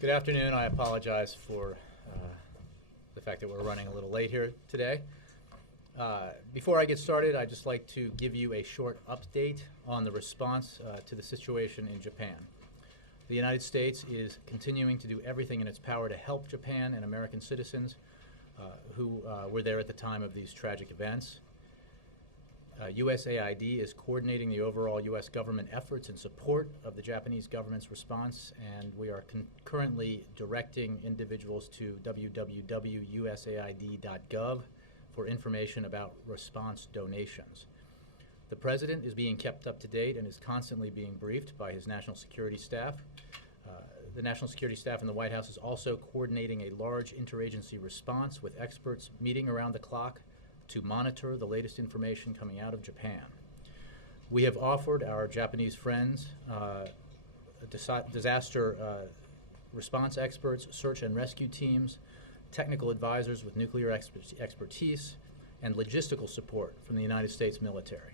Good afternoon. I apologize for the fact that we're running a little late here today. Before I get started, I'd just like to give you a short update on the response to the situation in Japan. The United States is continuing to do everything in its power to help Japan and American citizens who were there at the time of these tragic events. USAID is coordinating the overall U.S. government efforts in support of the Japanese government's response, and we are currently directing individuals to www.usaid.gov for information about response donations. The President is being kept up to date and is constantly being briefed by his national security staff. The national security staff in the White House is also coordinating a large interagency response with experts meeting around the clock to monitor the latest information coming out of Japan. We have offered our Japanese friends disaster response experts, search and rescue teams, technical advisors with nuclear expertise, and logistical support from the United States military.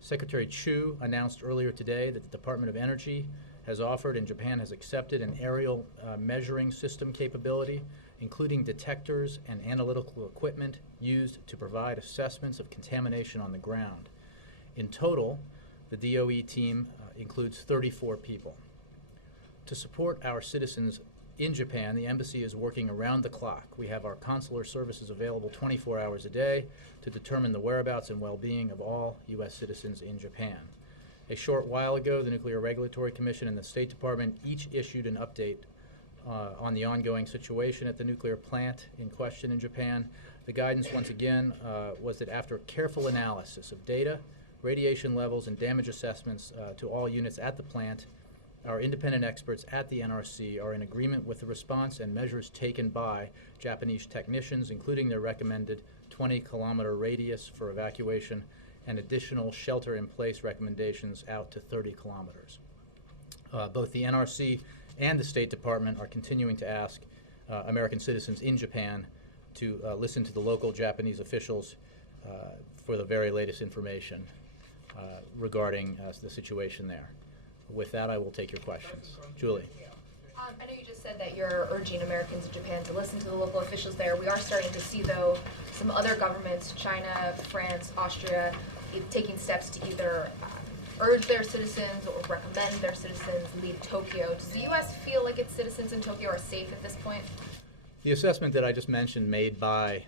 Secretary Chu announced earlier today that the Department of Energy has offered and Japan has accepted an aerial measuring system capability, including detectors and analytical equipment used to provide assessments of contamination on the ground. In total, the DOE team includes 34 people. To support our citizens in Japan, the embassy is working around the clock. We have our consular services available 24 hours a day to determine the whereabouts and well-being of all U.S. citizens in Japan. A short while ago, the Nuclear Regulatory Commission and the State Department each issued an update on the ongoing situation at the nuclear plant in question in Japan. The guidance, once again, was that after careful analysis of data, radiation levels, and damage assessments to all units at the plant, our independent experts at the NRC are in agreement with the response and measures taken by Japanese technicians, including their recommended 20-kilometer radius for evacuation and additional shelter-in-place recommendations out to 30 kilometers. Both the NRC and the State Department are continuing to ask American citizens in Japan to listen to the local Japanese officials for the very latest information regarding the situation there. With that, I will take your questions. Julie. I know you just said that you're urging Americans in Japan to listen to the local officials there. We are starting to see, though, some other governments, China, France, Austria, taking steps to either urge their citizens or recommend their citizens leave Tokyo. Does the U.S. feel like its citizens in Tokyo are safe at this point? The assessment that I just mentioned made by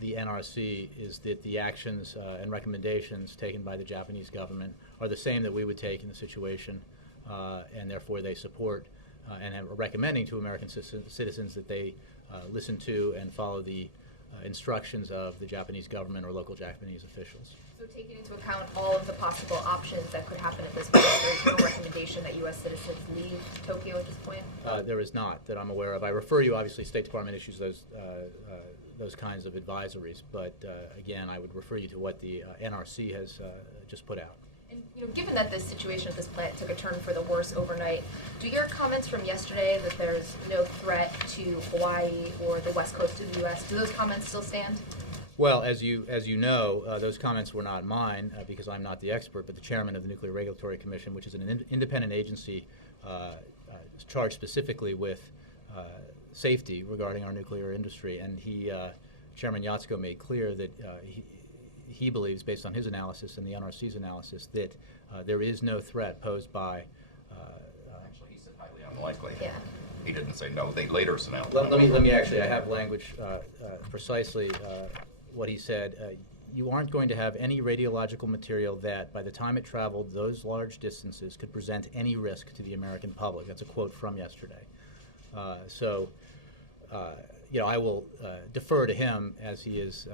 the NRC is that the actions and recommendations taken by the Japanese government are the same that we would take in the situation, and therefore they support and are recommending to American citizens that they listen to and follow the instructions of the Japanese government or local Japanese officials. So taking into account all of the possible options that could happen at this point, there's no recommendation that U.S. citizens leave Tokyo at this point? There is not, that I'm aware of. I refer you, obviously, State Department issues those kinds of advisories, but again, I would refer you to what the NRC has just put out. And given that this situation at this plant took a turn for the worse overnight, do your comments from yesterday that there's no threat to Hawaii or the west coast of the U.S., do those comments still stand? Well, as you know, those comments were not mine because I'm not the expert, but the chairman of the Nuclear Regulatory Commission, which is an independent agency charged specifically with safety regarding our nuclear industry. And Chairman Yatsuko made clear that he believes, based on his analysis and the NRC's analysis, that there is no threat posed by. Actually, he said highly unlikely. Yeah. He didn't say no. They later said no. Let me actually. I have language precisely what he said. You aren't going to have any radiological material that, by the time it traveled those large distances, could present any risk to the American public. That's a quote from yesterday. I will defer to him as he is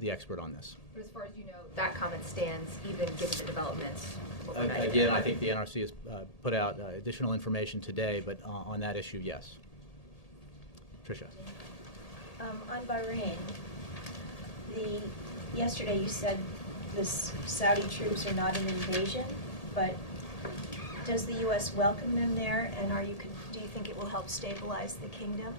the expert on this. But as far as you know, that comment stands even given the developments. Again, I think the NRC has put out additional information today, but on that issue, yes. Tricia. On Bahrain, yesterday you said the Saudi troops are not an invasion, but does the U.S. welcome them there, and do you think it will help stabilize the kingdom?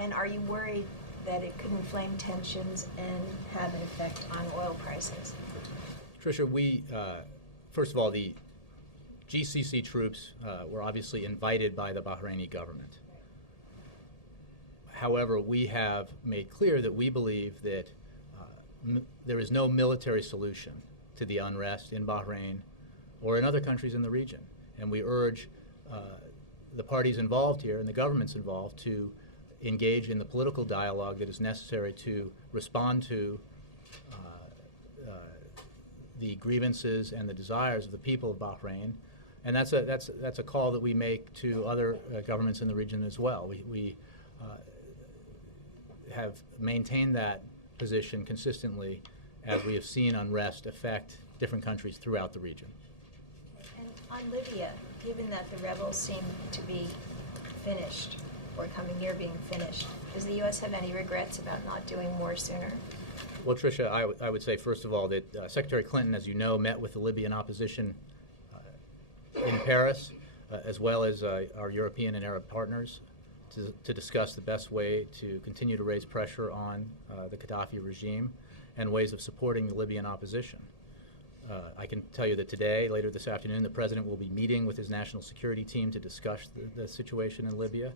And are you worried that it could inflame tensions and have an effect on oil prices? Tricia, first of all, the GCC troops were obviously invited by the Bahraini government. However, we have made clear that we believe that there is no military solution to the unrest in Bahrain or in other countries in the region. And we urge the parties involved here and the governments involved to engage in the political dialogue that is necessary to respond to the grievances and the desires of the people of Bahrain. And that's a call that we make to other governments in the region as well. We have maintained that position consistently as we have seen unrest affect different countries throughout the region. And on Libya, given that the rebels seem to be finished or coming near being finished, does the U.S. have any regrets about not doing more sooner? Well, Tricia, I would say, first of all, that Secretary Clinton, as you know, met with the Libyan opposition in Paris, as well as our European and Arab partners, to discuss the best way to continue to raise pressure on the Gaddafi regime and ways of supporting the Libyan opposition. I can tell you that today, later this afternoon, the President will be meeting with his national security team to discuss the situation in Libya,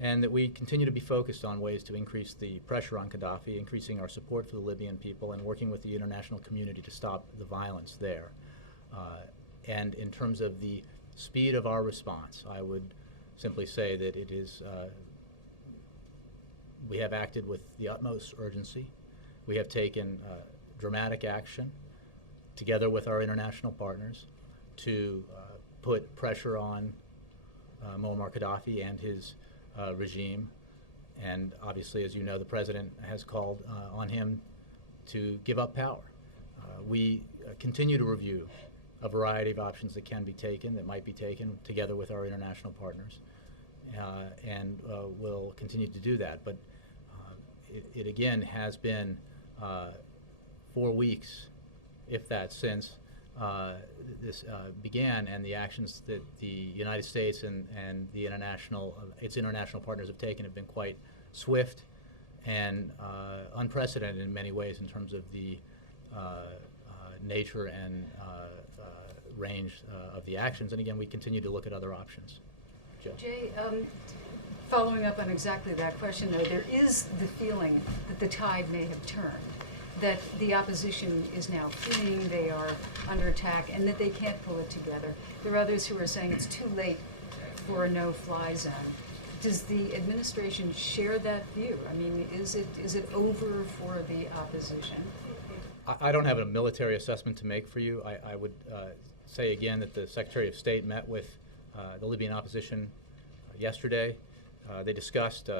and that we continue to be focused on ways to increase the pressure on Gaddafi, increasing our support for the Libyan people, and working with the international community to stop the violence there. And in terms of the speed of our response, I would simply say that it is, we have acted with the utmost urgency. We have taken dramatic action together with our international partners to put pressure on Muammar Gaddafi and his regime. And obviously, as you know, the President has called on him to give up power. We continue to review a variety of options that can be taken, that might be taken together with our international partners, and we'll continue to do that. But it again has been 4 weeks, if that, since this began, and the actions that the United States and the its international partners have taken have been quite swift and unprecedented in many ways in terms of the nature and range of the actions. And again, we continue to look at other options. Joe? Jay, following up on exactly that question, though, there is the feeling that the tide may have turned, that the opposition is now fleeing, they are under attack, and that they can't pull it together. There are others who are saying it's too late for a no-fly zone. Does the administration share that view? I mean, is it over for the opposition? I don't have a military assessment to make for you. I would say again that the Secretary of State met with the Libyan opposition yesterday. They discussed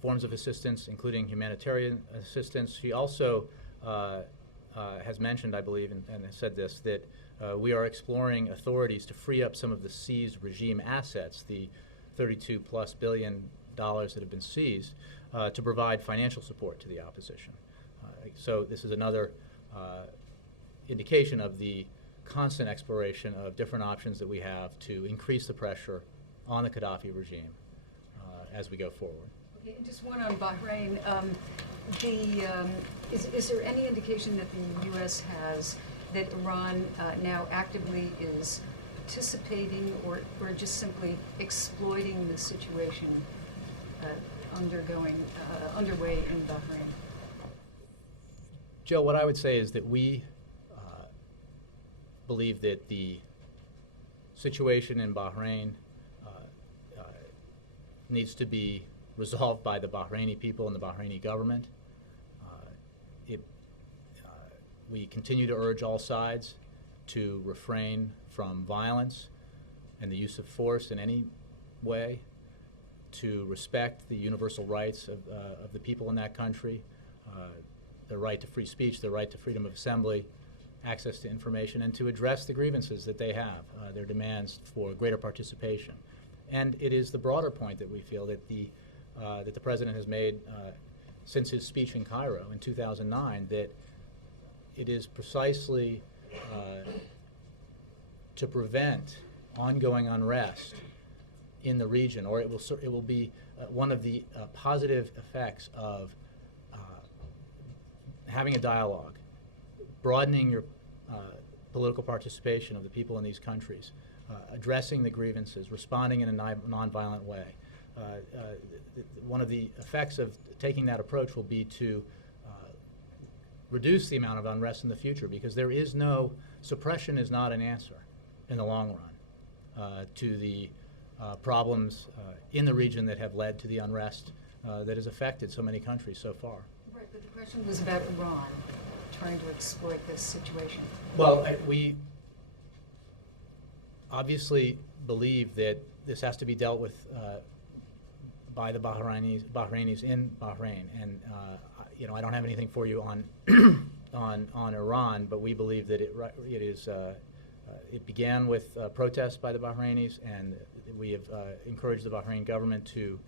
forms of assistance, including humanitarian assistance. She also has mentioned, I believe, and has said this, that we are exploring authorities to free up some of the seized regime assets, the $32+ billion that have been seized, to provide financial support to the opposition. So this is another indication of the constant exploration of different options that we have to increase the pressure on the Gaddafi regime as we go forward. Okay, and just one on Bahrain. Is there any indication that the U.S. has that Iran now actively is participating or just simply exploiting the situation underway in Bahrain? Joe, what I would say is that we believe that the situation in Bahrain needs to be resolved by the Bahraini people and the Bahraini government. We continue to urge all sides to refrain from violence and the use of force in any way, to respect the universal rights of the people in that country, their right to free speech, their right to freedom of assembly, access to information, and to address the grievances that they have, their demands for greater participation. And it is the broader point that we feel that the President has made since his speech in Cairo in 2009, that it is precisely to prevent ongoing unrest in the region, or it will be one of the positive effects of having a dialogue, broadening your political participation of the people in these countries, addressing the grievances, responding in a nonviolent way. One of the effects of taking that approach will be to reduce the amount of unrest in the future, because there is no, suppression is not an answer in the long run to the problems in the region that have led to the unrest that has affected so many countries so far. Right, but the question was about Iran trying to exploit this situation. Well, we obviously believe that this has to be dealt with by the Bahrainis in Bahrain, and I don't have anything for you on on Iran, but we believe that it began with protests by the Bahrainis, and we have encouraged the Bahrain government to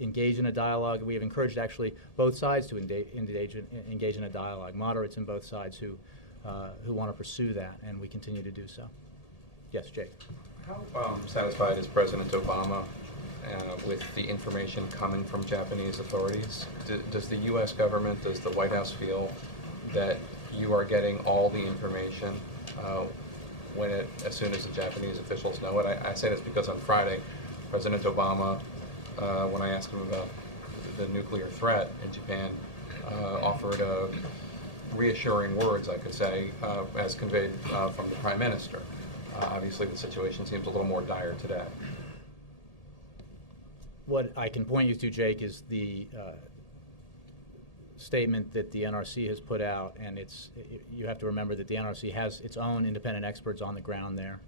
engage in a dialogue. We have encouraged actually both sides to engage in a dialogue, moderates in both sides who want to pursue that, and we continue to do so. Yes, Jake. How satisfied is President Obama with the information coming from Japanese authorities? Does the U.S. government, does the White House feel that you are getting all the information as soon as the Japanese officials know it? I say this because on Friday, President Obama, when I asked him about the nuclear threat in Japan, offered reassuring words, I could say, as conveyed from the Prime Minister. Obviously, the situation seems a little more dire today. What I can point you to, Jake, is the statement that the NRC has put out, and you have to remember that the NRC has its own independent experts on the ground there,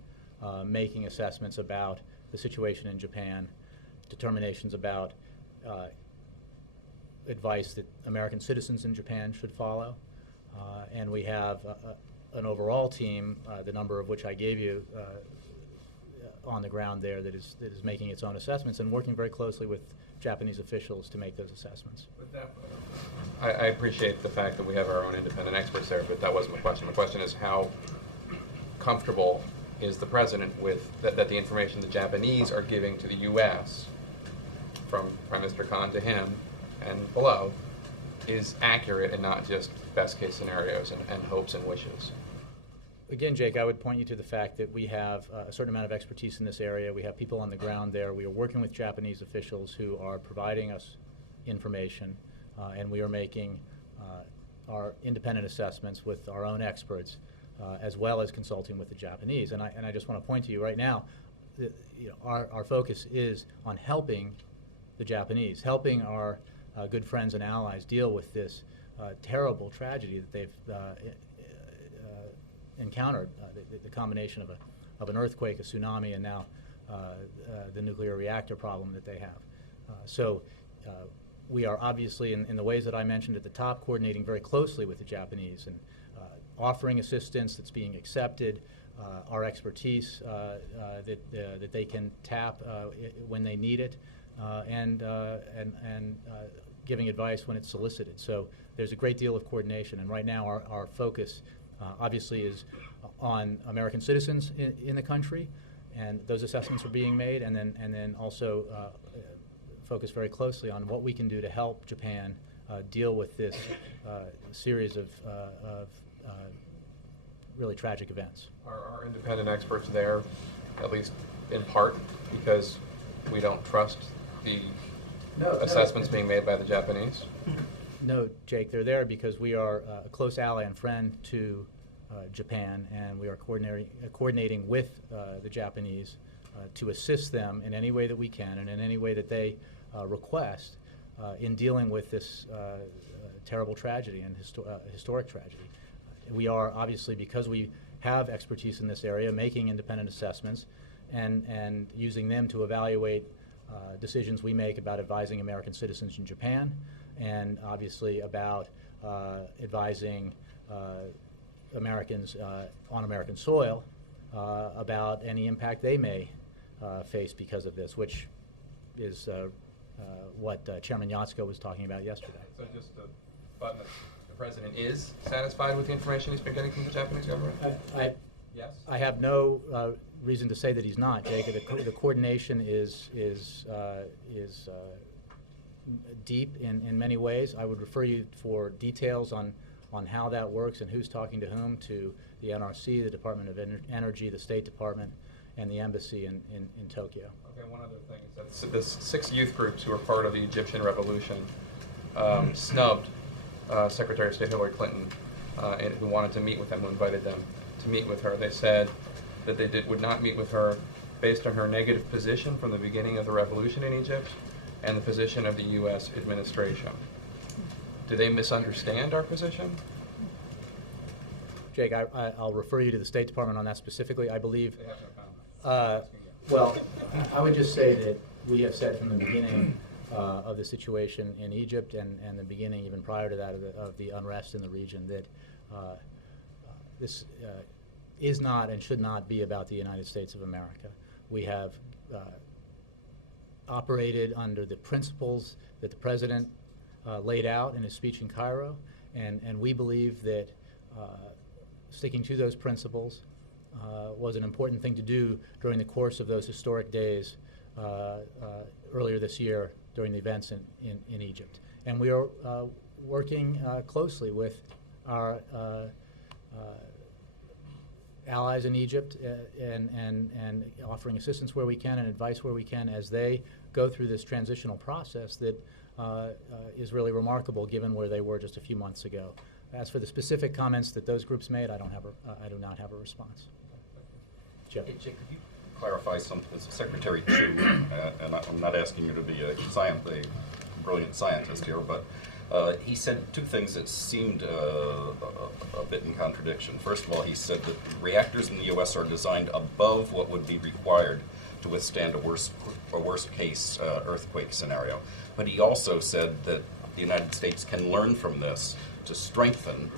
making assessments about the situation in Japan, determinations about advice that American citizens in Japan should follow, and we have an overall team, the number of which I gave you, on the ground there that is making its own assessments and working very closely with Japanese officials to make those assessments. I appreciate the fact that we have our own independent experts there, but that wasn't my question. My question is, how comfortable is the President with that the information the Japanese are giving to the U.S. from Prime Minister Khan to him and below is accurate and not just best case scenarios and hopes and wishes? Again, Jake, I would point you to the fact that we have a certain amount of expertise in this area. We have people on the ground there. We are working with Japanese officials who are providing us information, and we are making our independent assessments with our own experts, as well as consulting with the Japanese. And I just want to point to you right now, our focus is on helping the Japanese, helping our good friends and allies deal with this terrible tragedy that they've encountered, the combination of an earthquake, a tsunami, and now the nuclear reactor problem that they have. So we are obviously, in the ways that I mentioned at the top, coordinating very closely with the Japanese and offering assistance that's being accepted, our expertise that they can tap when they need it, and giving advice when it's solicited. So there's a great deal of coordination, and right now our focus obviously is on American citizens in the country, and those assessments are being made, and then also focus very closely on what we can do to help Japan deal with this series of really tragic events. Are our independent experts there, at least in part, because we don't trust the assessments being made by the Japanese? No, Jake, they're there because we are a close ally and friend to Japan, and we are coordinating with the Japanese to assist them in any way that we can and in any way that they request in dealing with this terrible tragedy and historic tragedy. We are obviously, because we have expertise in this area, making independent assessments and using them to evaluate decisions we make about advising American citizens in Japan, and obviously about advising Americans on American soil about any impact they may face because of this, which is what Chairman Yatsuko was talking about yesterday. So just to button it, the President is satisfied with the information he's been getting from the Japanese government? Yes? I have no reason to say that he's not, Jake. The coordination is deep in many ways. I would refer you for details on how that works and who's talking to whom to the NRC, the Department of Energy, the State Department, and the embassy in Tokyo. Okay, one other thing is that the 6 youth groups who were part of the Egyptian revolution snubbed Secretary of State Hillary Clinton, and who wanted to meet with them, who invited them to meet with her. They said that they would not meet with her based on her negative position from the beginning of the revolution in Egypt and the position of the U.S. administration. Do they misunderstand our position? Jake, I'll refer you to the State Department on that specifically. I believe. They have no comment. Well, I would just say that we have said from the beginning of the situation in Egypt and the beginning, even prior to that, of the unrest in the region, that this is not and should not be about the United States of America. We have operated under the principles that the President laid out in his speech in Cairo, and we believe that sticking to those principles was an important thing to do during the course of those historic days earlier this year during the events in Egypt. And we are working closely with our allies in Egypt and offering assistance where we can and advice where we can as they go through this transitional process that is really remarkable given where they were just a few months ago. As for the specific comments that those groups made, I do not have a response. Jim. Hey, Jake, could you clarify something? Secretary Chu, and I'm not asking you to be a brilliant scientist here, but he said two things that seemed a bit in contradiction. First of all, he said that reactors in the U.S. are designed above what would be required to withstand a worst case earthquake scenario. But he also said that the United States can learn from this to strengthen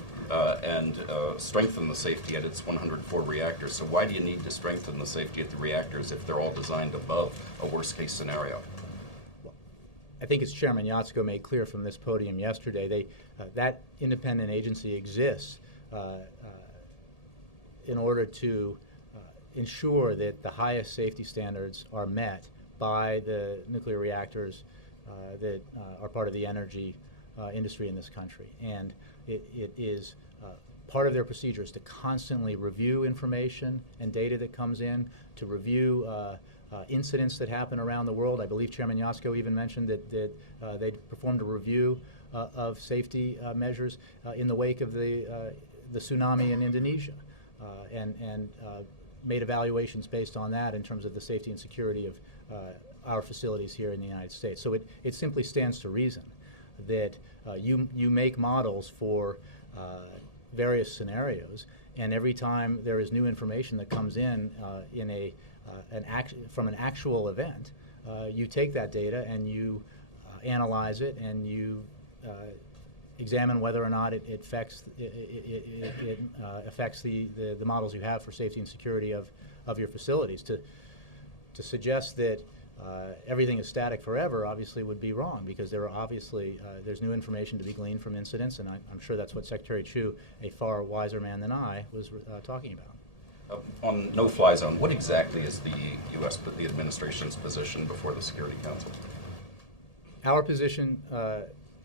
strengthen the safety at its 104 reactors. So why do you need to strengthen the safety at the reactors if they're all designed above a worst case scenario? I think as Chairman Yatsko made clear from this podium yesterday, that independent agency exists in order to ensure that the highest safety standards are met by the nuclear reactors that are part of the energy industry in this country. And it is part of their procedures to constantly review information and data that comes in, to review incidents that happen around the world. I believe Chairman Yatsko even mentioned that they performed a review of safety measures in the wake of the tsunami in Indonesia, and made evaluations based on that in terms of the safety and security of our facilities here in the United States. So it simply stands to reason that you make models for various scenarios, and every time there is new information that comes in from an actual event, you take that data and you analyze it and you examine whether or not it affects the models you have for safety and security of your facilities. To suggest that everything is static forever obviously would be wrong, because there are obviously there's new information to be gleaned from incidents, and I'm sure that's what Secretary Chu, a far wiser man than I, was talking about. On no-fly zone, what exactly is the U.S. the administration's position before the Security Council? Our position,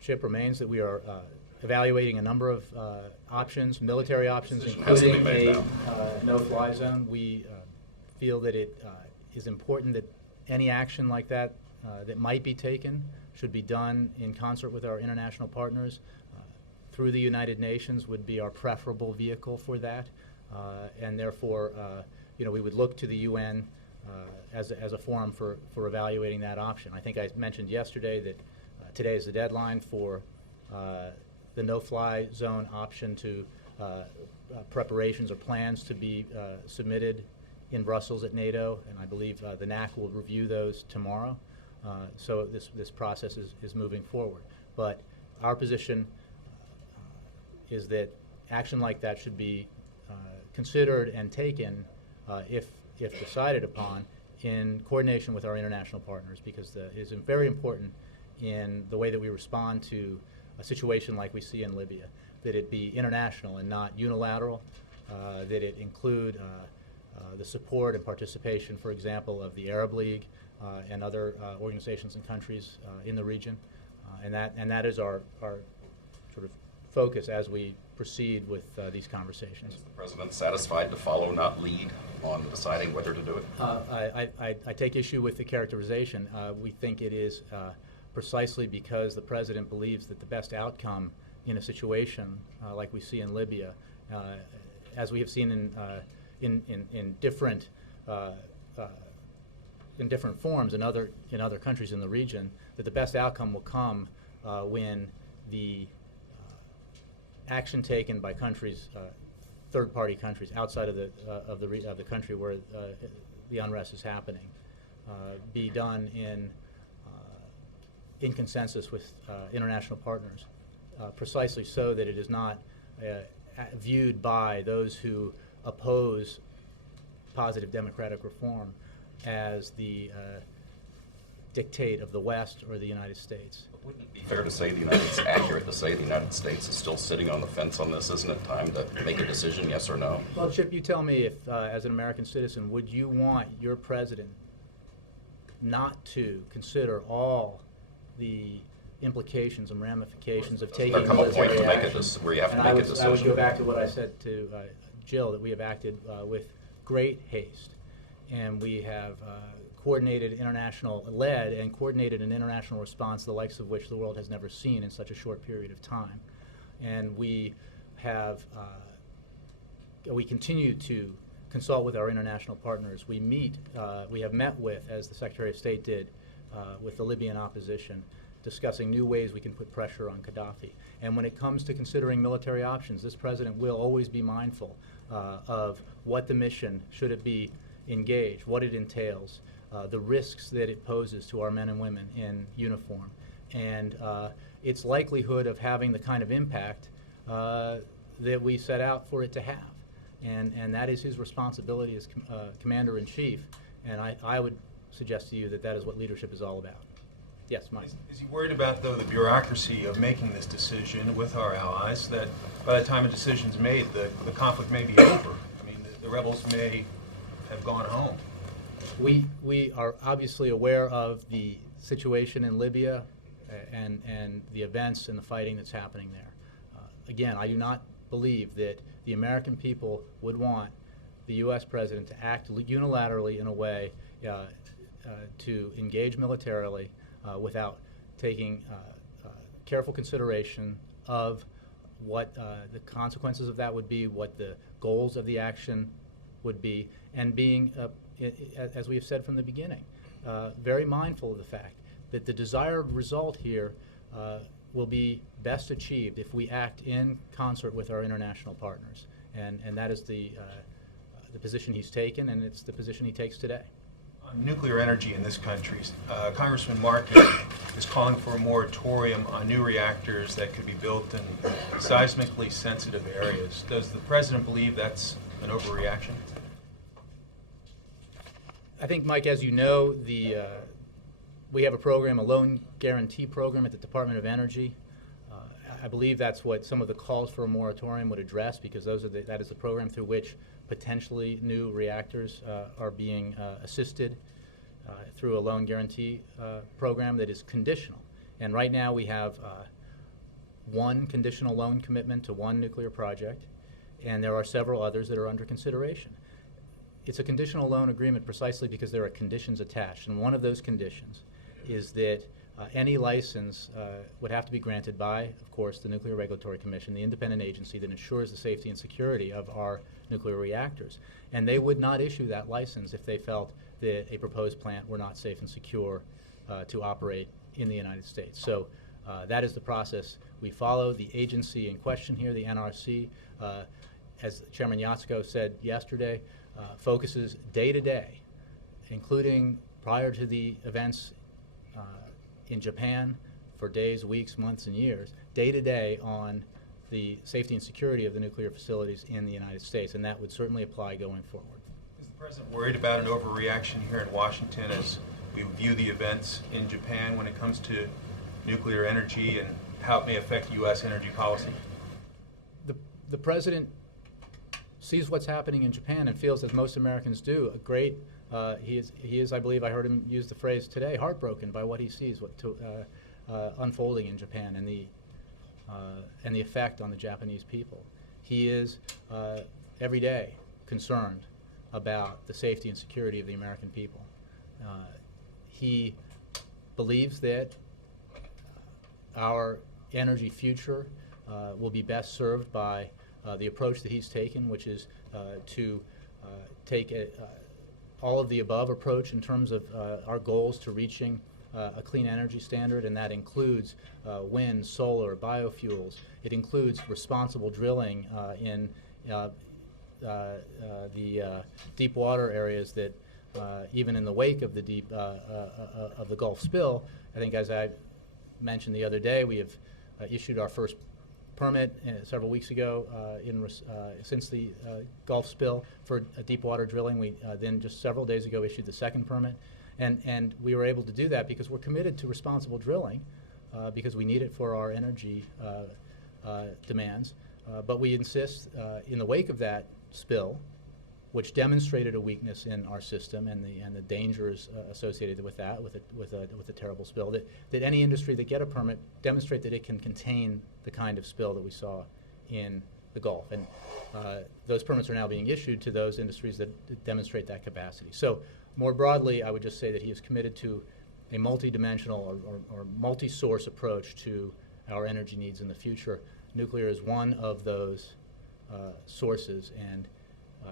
Chip, remains that we are evaluating a number of options, military options, including a no-fly zone. We feel that it is important that any action like that that might be taken should be done in concert with our international partners. Through the United Nations would be our preferable vehicle for that, and therefore, we would look to the UN as a forum for evaluating that option. I think I mentioned yesterday that today is the deadline for the no-fly zone option to preparations or plans to be submitted in Brussels at NATO, and I believe the NAC will review those tomorrow. So this process is moving forward. But our position is that action like that should be considered and taken, if decided upon, in coordination with our international partners, because it is very important in the way that we respond to a situation like we see in Libya, that it be international and not unilateral, that it include the support and participation, for example, of the Arab League and other organizations and countries in the region, and that is our sort of focus as we proceed with these conversations. Is the President satisfied to follow, not lead, on deciding whether to do it? I take issue with the characterization. We think it is precisely because the president believes that the best outcome in a situation like we see in Libya, as we have seen in different forms in other countries in the region, that the best outcome will come when the action taken by countries, third-party countries outside of the country where the unrest is happening, be done in consensus with international partners, precisely so that it is not viewed by those who oppose positive democratic reform as the dictate of the West or the United States. Wouldn't it be fair to say it's accurate to say the United States is still sitting on the fence on this? Isn't it time to make a decision, yes or no? Well, Chip, you tell me if, as an American citizen, would you want your president not to consider all the implications and ramifications of taking There come a point military to make a action? where you have to And make a decision. I would go back to what I said to Jill, that we have acted with great haste, and we have coordinated an international response, the likes of which the world has never seen in such a short period of time. And we have, we continue to consult with our international partners. We have met with, as the Secretary of State did, with the Libyan opposition, discussing new ways we can put pressure on Gaddafi. And when it comes to considering military options, this president will always be mindful of what the mission, should it be engaged, what it entails, the risks that it poses to our men and women in uniform, and its likelihood of having the kind of impact that we set out for it to have. And that is his responsibility as Commander-in-Chief, and I would suggest to you that that is what leadership is all about. Yes, Mike. Is he worried about, though, the bureaucracy of making this decision with our allies, that by the time a decision's made, the conflict may be over? I mean, the rebels may have gone home. We are obviously aware of the situation in Libya and the events and the fighting that's happening there. Again, I do not believe that the American people would want the U.S. president to act unilaterally in a way to engage militarily without taking careful consideration of what the consequences of that would be, what the goals of the action would be, and being, as we have said from the beginning, very mindful of the fact that the desired result here will be best achieved if we act in concert with our international partners. And that is the position he's taken, and it's the position he takes today. On nuclear energy in this country, Congressman Markey is calling for a moratorium on new reactors that could be built in seismically sensitive areas. Does the president believe that's an overreaction? I think, Mike, as you know, we have a program, a loan guarantee program at the Department of Energy. I believe that's what some of the calls for a moratorium would address, because that is the program through which potentially new reactors are being assisted through a loan guarantee program that is conditional. And right now we have one conditional loan commitment to one nuclear project, and there are several others that are under consideration. It's a conditional loan agreement precisely because there are conditions attached, and one of those conditions is that any license would have to be granted by, of course, the Nuclear Regulatory Commission, the independent agency that ensures the safety and security of our nuclear reactors. And they would not issue that license if they felt that a proposed plant were not safe and secure to operate in the United States. So that is the process we follow. The agency in question here, the NRC, as Chairman Yatsko said yesterday, focuses day to day, including prior to the events in Japan for days, weeks, months, and years, day to day on the safety and security of the nuclear facilities in the United States, and that would certainly apply going forward. Is the president worried about an overreaction here in Washington as we view the events in Japan when it comes to nuclear energy and how it may affect U.S. energy policy? The president sees what's happening in Japan and feels, as most Americans do, a great he is, I believe I heard him use the phrase today, heartbroken by what he sees unfolding in Japan and the effect on the Japanese people. He is every day concerned about the safety and security of the American people. He believes that our energy future will be best served by the approach that he's taken, which is to take all of the above approach in terms of our goals to reaching a clean energy standard, and that includes wind, solar, biofuels. It includes responsible drilling in the deep water areas that, even in the wake of the of the Gulf spill, I think, as I mentioned the other day, we have issued our first permit several weeks ago since the Gulf spill for deep water drilling. We then just several days ago issued the second permit, and we were able to do that because we're committed to responsible drilling, because we need it for our energy demands. But we insist, in the wake of that spill, which demonstrated a weakness in our system and the dangers associated with that, with a terrible spill, that any industry that get a permit demonstrate that it can contain the kind of spill that we saw in the Gulf. And those permits are now being issued to those industries that demonstrate that capacity. So more broadly, I would just say that he is committed to a multidimensional or multi-source approach to our energy needs in the future. Nuclear is one of those sources, and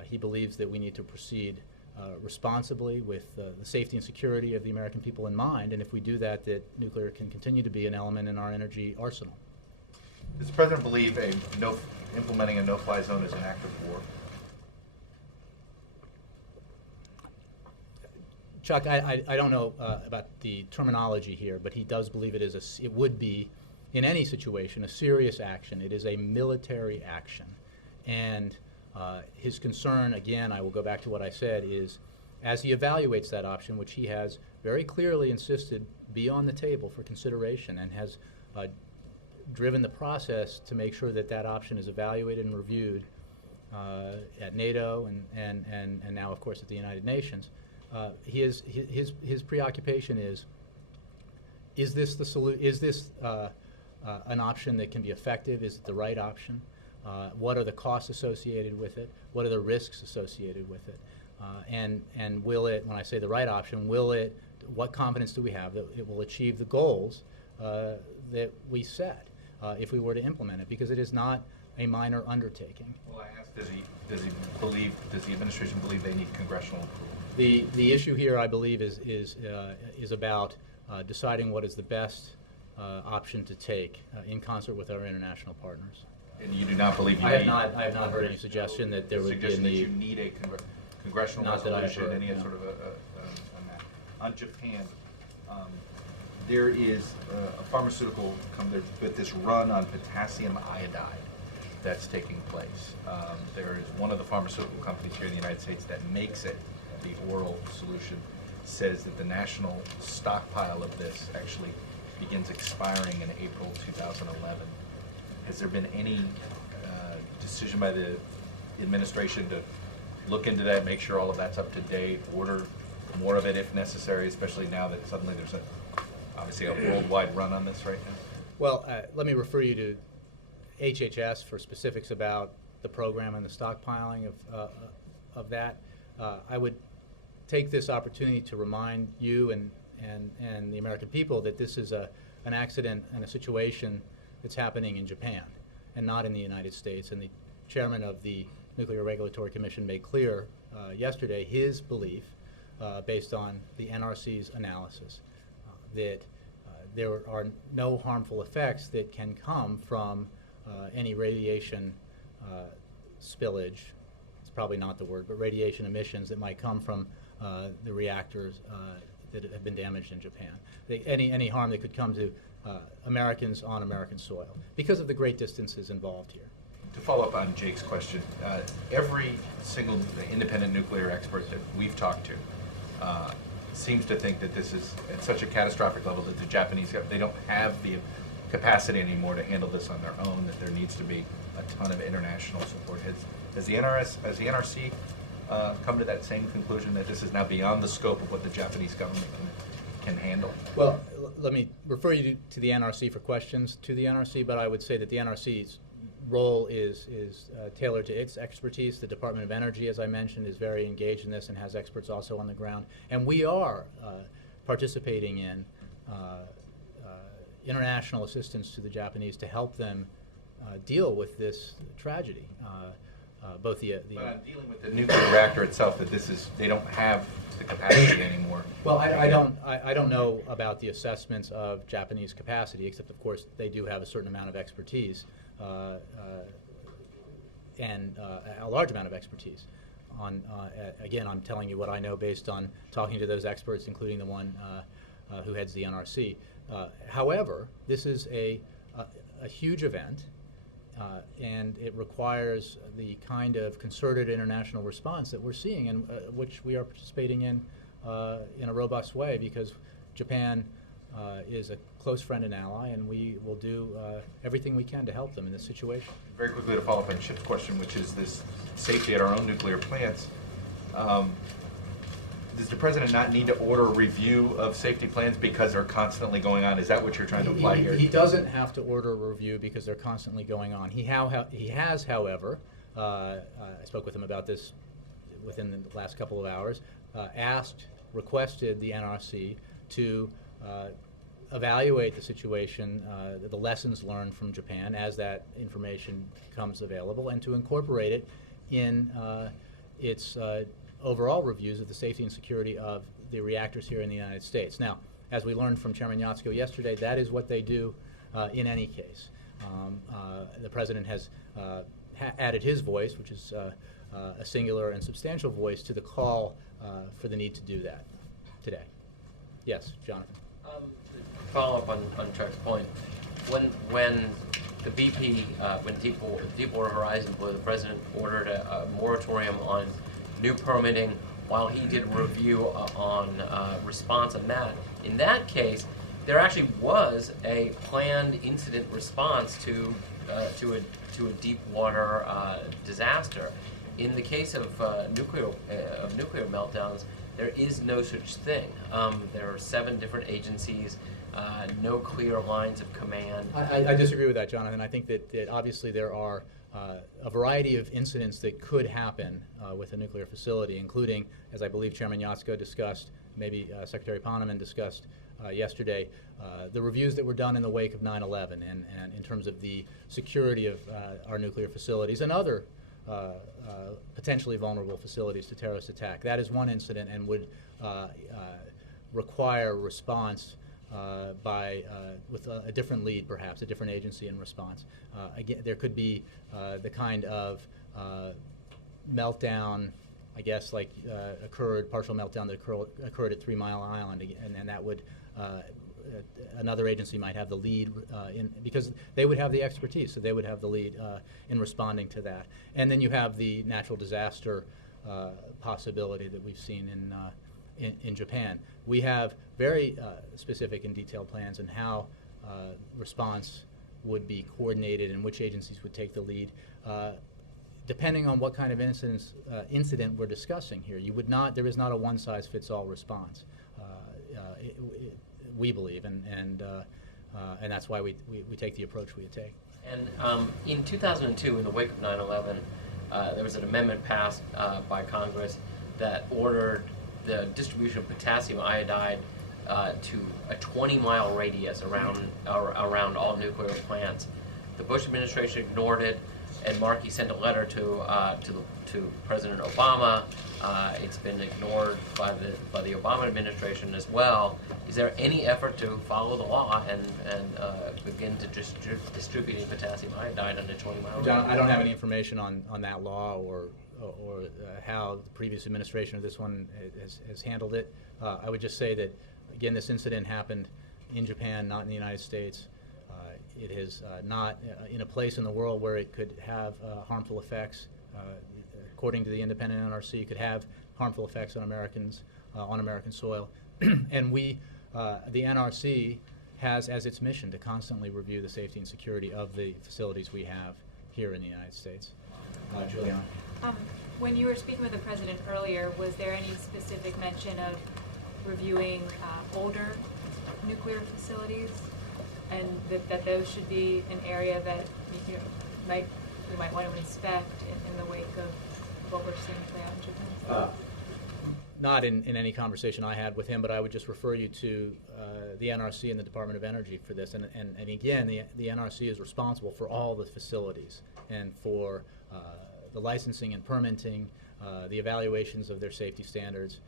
he believes that we need to proceed responsibly with the safety and security of the American people in mind, and if we do that, that nuclear can continue to be an element in our energy arsenal. Does the President believe implementing a no-fly zone is an act of war? Chuck, I don't know about the terminology here, but he does believe it would be, in any situation, a serious action. It is a military action. And his concern, again, I will go back to what I said, is as he evaluates that option, which he has very clearly insisted be on the table for consideration and has driven the process to make sure that that option is evaluated and reviewed at NATO and now, of course, at the United Nations. His preoccupation is this the is this an option that can be effective? Is it the right option? What are the costs associated with it? What are the risks associated with it? And will it, when I say the right option, what confidence do we have that it will achieve the goals that we set if we were to implement it? Because it is not a minor undertaking. Well, I asked, does the administration believe they need congressional approval? The issue here, I believe, is about deciding what is the best option to take in concert with our international partners. And you do not believe I have not heard any suggestion that there would be a that need. you need a congressional Not that I've resolution, heard, any no. sort of a map. On Japan, there is a pharmaceutical company with this run on potassium iodide that's taking place. There is one of the pharmaceutical companies here in the United States that makes it, the oral solution, says that the national stockpile of this actually begins expiring in April 2011. Has there been any decision by the administration to look into that, make sure all of that's up to date, order more of it if necessary, especially now that suddenly there's obviously a worldwide run on this right now? Well, let me refer you to HHS for specifics about the program and the stockpiling of that. I would take this opportunity to remind you and the American people that this is an accident and a situation that's happening in Japan and not in the United States. And the chairman of the Nuclear Regulatory Commission made clear yesterday his belief, based on the NRC's analysis, that there are no harmful effects that can come from any radiation spillage. It's probably not the word, but radiation emissions that might come from the reactors that have been damaged in Japan. Any harm that could come to Americans on American soil because of the great distances involved here. To follow up on Jake's question, every single independent nuclear expert that we've talked to seems to think that this is at such a catastrophic level that the Japanese, they don't have the capacity anymore to handle this on their own, that there needs to be a ton of international support. Has the NRC come to that same conclusion, that this is now beyond the scope of what the Japanese government can handle? Well, let me refer you to the NRC for questions to the NRC, but I would say that the NRC role is tailored to its expertise. The Department of Energy, as I mentioned, is very engaged in this and has experts also on the ground. And we are participating in international assistance to the Japanese to help them deal with this tragedy. Both the But on dealing with the nuclear reactor itself, that they don't have the capacity anymore. well, I don't know about the assessments of Japanese capacity, except of course they do have a certain amount of expertise and a large amount of expertise. Again, I'm telling you what I know based on talking to those experts, including the one who heads the NRC. However, this is a huge event. And it requires the kind of concerted international response that we're seeing, and which we are participating in a robust way, because Japan is a close friend and ally, and we will do everything we can to help them in this situation. Very quickly to follow up on Chip's question, which is this safety at our own nuclear plants. Does the president not need to order a review of safety plans because they're constantly going on? Is that what you're trying to imply here? He doesn't have to order a review because they're constantly going on. He has, however, I spoke with him about this within the last couple of hours, requested the NRC to evaluate the situation, the lessons learned from Japan as that information becomes available, and to incorporate it in its overall reviews of the safety and security of the reactors here in the United States. Now, as we learned from Chairman Yatsuko yesterday, that is what they do in any case. The President has added his voice, which is a singular and substantial voice, to the call for the need to do that today. Yes, Jonathan. Follow up on Chuck's point. When the BP, when Deepwater Horizon, where the President ordered a moratorium on new permitting while he did a review on response on that. In that case, there actually was a planned incident response to a deep water disaster. In the case of nuclear meltdowns, there is no such thing. There are 7 different agencies, no clear lines of command. I disagree with that, Jonathan. I think that obviously there are a variety of incidents that could happen with a nuclear facility, including, as I believe Chairman Yatsuko discussed, maybe Secretary Poneman discussed yesterday, the reviews that were done in the wake of 9/11 and in terms of the security of our nuclear facilities and other potentially vulnerable facilities to terrorist attack. That is one incident and would require response with a different lead, perhaps, a different agency in response. Again, there could be the kind of meltdown, I guess, like partial meltdown that occurred at 3 Mile Island, and that would, another agency might have the lead because they would have the expertise, so they would have the lead in responding to that. And then you have the natural disaster possibility that we've seen in Japan. We have very specific and detailed plans on how response would be coordinated and which agencies would take the lead. Depending on what kind of incident we're discussing here, there is not a one-size-fits-all response. We believe, and that's why we take the approach we take. And in 2002, in the wake of 9/11, there was an amendment passed by Congress that ordered the distribution of potassium iodide to a 20-mile radius around all nuclear plants. The Bush administration ignored it, and Markey sent a letter to President Obama. It's been ignored by the Obama administration as well. Is there any effort to follow the law and begin to distributing potassium iodide on a 20-mile radius? John, I don't have any information on that law or how the previous administration or this one has handled it. I would just say that, again, this incident happened in Japan, not in the United States. It is not in a place in the world where it could have harmful effects. According to the independent NRC, it could have harmful effects on Americans, on American soil. And the NRC has as its mission to constantly review the safety and security of the facilities we have here in the United States. Juliana. When you were speaking with the President earlier, was there any specific mention of reviewing older nuclear facilities, and that those should be an area that we might want to inspect in the wake of what we're seeing play out in Japan? Not in any conversation I had with him, but I would just refer you to the NRC and the Department of Energy for this. And again, the NRC is responsible for all the facilities and for the licensing and permitting, the evaluations of their safety standards,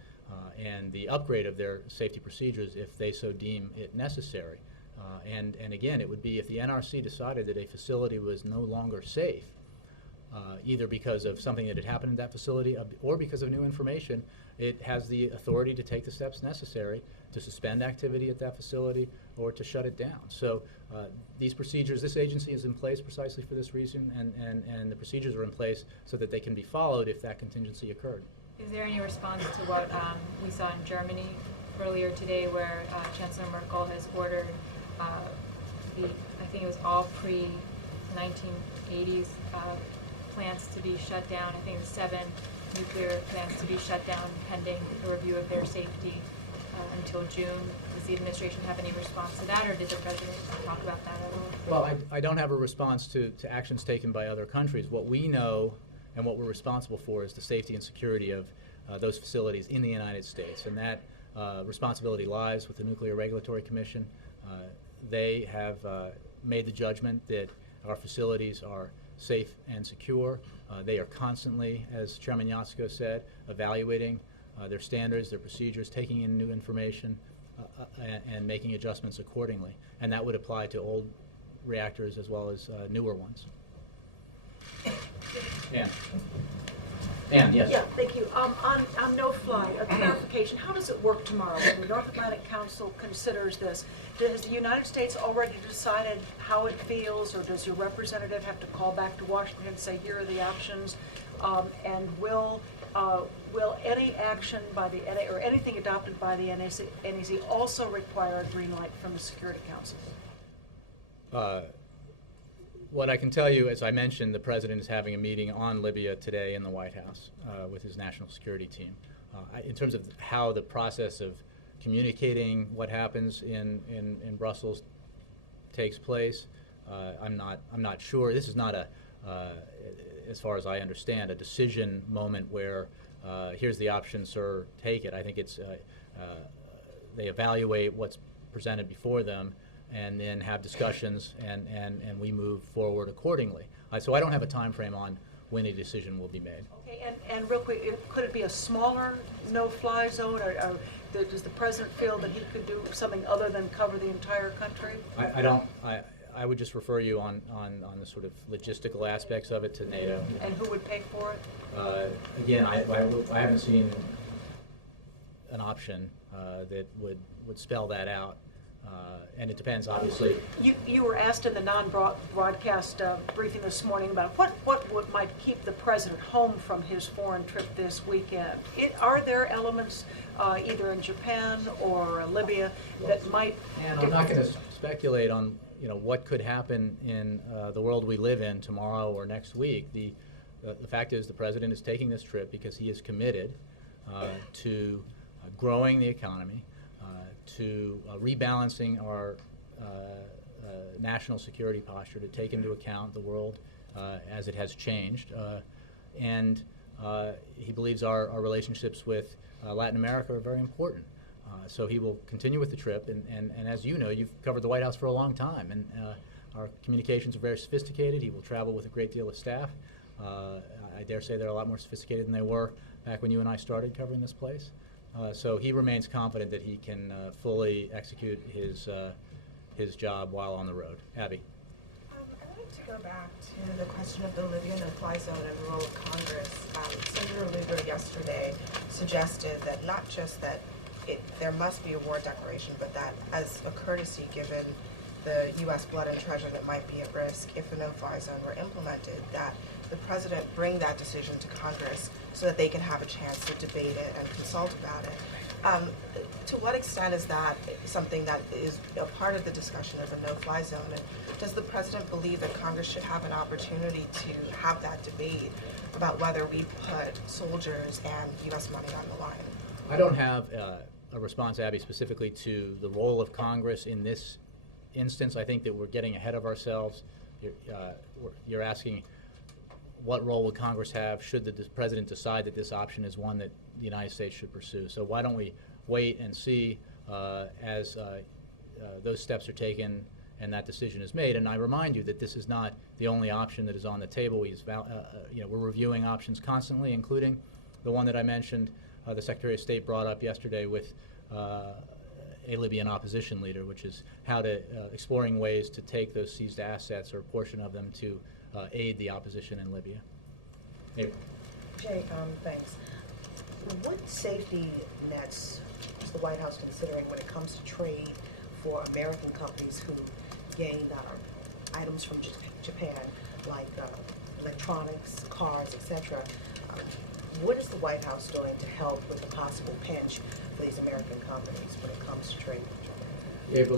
and the upgrade of their safety procedures if they so deem it necessary. And again, it would be if the NRC decided that a facility was no longer safe, either because of something that had happened in that facility or because of new information, it has the authority to take the steps necessary to suspend activity at that facility or to shut it down. So these procedures, this agency is in place precisely for this reason, and the procedures are in place so that they can be followed if that contingency occurred. Is there any response to what we saw in Germany earlier today, where Chancellor Merkel has ordered I think it was all pre-1980s plants to be shut down? I think it was 7 nuclear plants to be shut down pending a review of their safety until June. Does the administration have any response to that, or did the president talk about that at all? Well, I don't have a response to actions taken by other countries. What we know and what we're responsible for is the safety and security of those facilities in the United States, and that responsibility lies with the Nuclear Regulatory Commission. They have made the judgment that our facilities are safe and secure. They are constantly, as Chairman Yatsko said, evaluating their standards, their procedures, taking in new information, and making adjustments accordingly. And that would apply to old reactors as well as newer ones. Ann, yes. Yeah, thank you. On no-fly, a clarification, how does it work tomorrow when the North Atlantic Council considers this? Has the United States already decided how it feels, or does your representative have to call back to Washington and say, here are the options? And will any action by the NA, or anything adopted by the NEC also require a green light from the Security Council? What I can tell you, as I mentioned, the President is having a meeting on Libya today in the White House with his national security team. In terms of how the process of communicating what happens in Brussels takes place, I'm not sure. This is not as far as I understand, a decision moment where here's the option, sir, take it. I think it's they evaluate what's presented before them, and then have discussions, and we move forward accordingly. So I don't have a time frame on when a decision will be made. Okay, and real quick, could it be a smaller no-fly zone, or does the President feel that he could do something other than cover the entire country? I would just refer you on the sort of logistical aspects of it to NATO. And who would pay for it? Again, I haven't seen an option that would spell that out. And it depends, obviously. You were asked in the non-broadcast briefing this morning about what might keep the President home from his foreign trip this weekend. Are there elements, either in Japan or Libya, that might... And I'm not going to speculate on what could happen in the world we live in tomorrow or next week. The fact is the President is taking this trip because he is committed to growing the economy, to rebalancing our national security posture, to take into account the world as it has changed. And he believes our relationships with Latin America are very important. So he will continue with the trip. And as you know, you've covered the White House for a long time. And our communications are very sophisticated. He will travel with a great deal of staff. I dare say they're a lot more sophisticated than they were back when you and I started covering this place. So he remains confident that he can fully execute his job while on the road. Abby. I wanted to go back to the question of the Libya no-fly zone and the role of Congress. Senator Lugar yesterday suggested that not just that there must be a war declaration, but that as a courtesy given the U.S. blood and treasure that might be at risk if a no-fly zone were implemented, that the President bring that decision to Congress so that they can have a chance to debate it and consult about it. To what extent is that something that is a part of the discussion of a no-fly zone? And does the President believe that Congress should have an opportunity to have that debate about whether we put soldiers and U.S. money on the line? I don't have a response, Abby, specifically to the role of Congress in this instance. I think that we're getting ahead of ourselves you're asking what role would Congress have should the President decide that this option is one that the United States should pursue. So why don't we wait and see as those steps are taken and that decision is made. And I remind you that this is not the only option that is on the table. We're reviewing options constantly, including the one that I mentioned the Secretary of State brought up yesterday with a Libyan opposition leader, which is exploring ways to take those seized assets or a portion of them to aid the opposition in Libya. April. Jay, thanks. What safety nets is the White House considering when it comes to trade for American companies who gain items from Japan, like electronics, cars, etc.? What is the White House doing to help with the possible pinch for these American companies when it comes to trade with Japan? April,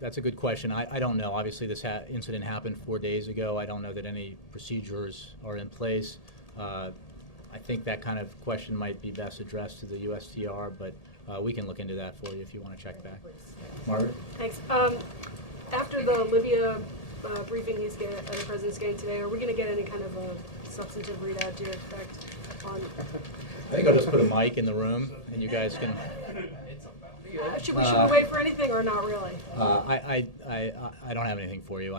that's a good question. I don't know. Obviously, this incident happened 4 days ago. I don't know that any procedures are in place. I think that kind of question might be best addressed to the USTR, but we can look into that for you if you want to check back. Margaret? Thanks. After the Libya briefing the President's getting today, are we going to get any kind of a substantive readout to your effect on? I think I'll just put a mic in the room, and you guys can. Should we wait for anything or not really? I don't have anything for you.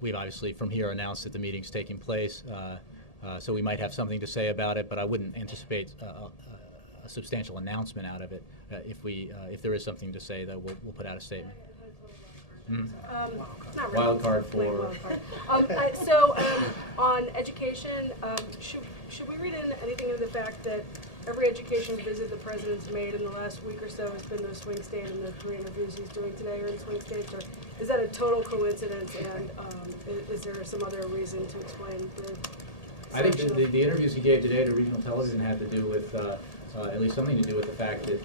We've obviously from here announced that the meeting's taking place, so we might have something to say about it, but I wouldn't anticipate a substantial announcement out of it. If there is something to say, though, we'll put out a statement. Not really. Wild card Plain for. wild card. On education, should we read in anything of the fact that every education visit the President's made in the last week or so has been to a swing state, and the 3 interviews he's doing today are in swing states, or is that a total coincidence, and is there some other reason to explain the I think the interviews he gave today to regional television had to do with, at least something to do with the fact that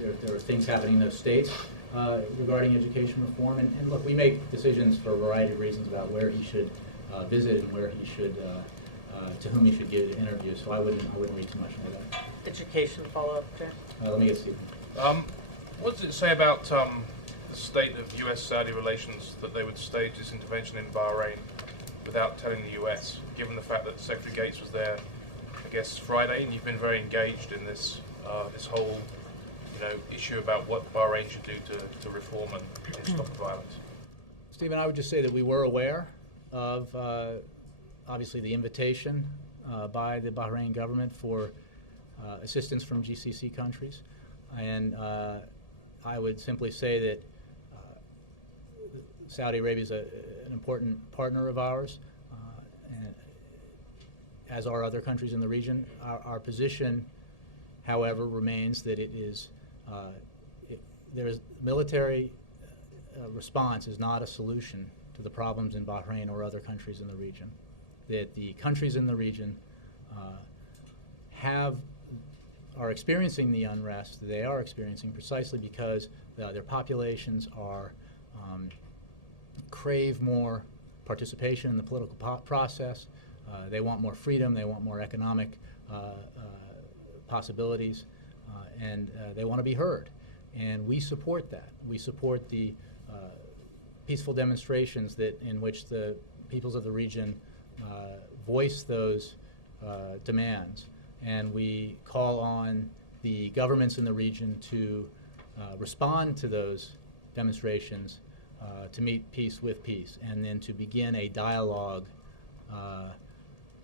there are things happening in those states regarding education reform. And look, we make decisions for a variety of reasons about where he should visit and where he should, to whom he should give interviews. So I wouldn't read too much into that. Education follow-up, Jay? Let me get Stephen. What does it say about the state of U.S.-Saudi relations that they would stage this intervention in Bahrain without telling the U.S., given the fact that Secretary Gates was there, I guess, Friday, and you've been very engaged in this this whole issue about what Bahrain should do to reform and stop the violence? Stephen, I would just say that we were aware of, obviously, the invitation by the Bahrain government for assistance from GCC countries. And I would simply say that Saudi Arabia is an important partner of ours, and as are other countries in the region. Our position, however, remains that military response is not a solution to the problems in Bahrain or other countries in the region. That the countries in the region are experiencing the unrest they are experiencing precisely because their populations crave more participation in the political process. They want more freedom. They want more economic possibilities, and they want to be heard. And we support that. We support the peaceful demonstrations in which the peoples of the region voice those demands. And we call on the governments in the region to respond to those demonstrations, to meet peace with peace, and then to begin a dialogue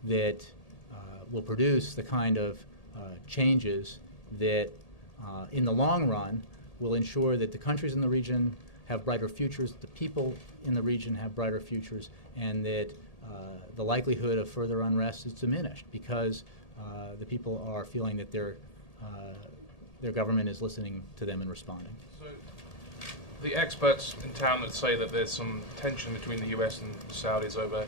that will produce the kind of changes that in the long run will ensure that the countries in the region have brighter futures, the people in the region have brighter futures, and that the likelihood of further unrest is diminished because the people are feeling that their government is listening to them and responding. So the experts in town that say that there's some tension between the U.S. and the Saudis over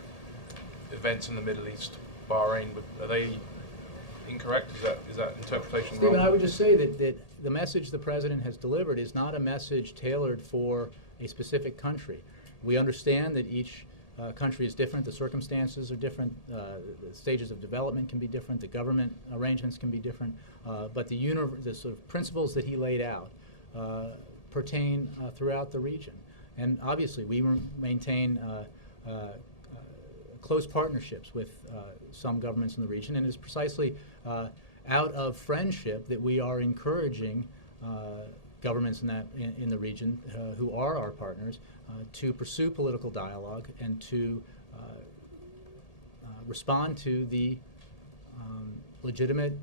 events in the Middle East, Bahrain, are they incorrect? Is that interpretation wrong? Stephen, I would just say that the message the President has delivered is not a message tailored for a specific country. We understand that each country is different, the circumstances are different, the stages of development can be different, the government arrangements can be different, but the sort of principles that he laid out pertain throughout the region. And obviously, we maintain close partnerships with some governments in the region, and it's precisely out of friendship that we are encouraging governments in the region who are our partners to pursue political dialogue and to respond to the legitimate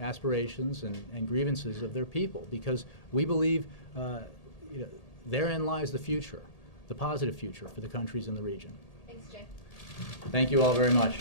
aspirations and grievances of their people, because we believe therein lies the future, the positive future for the countries in the region. Thanks, Jay. Thank you all very much.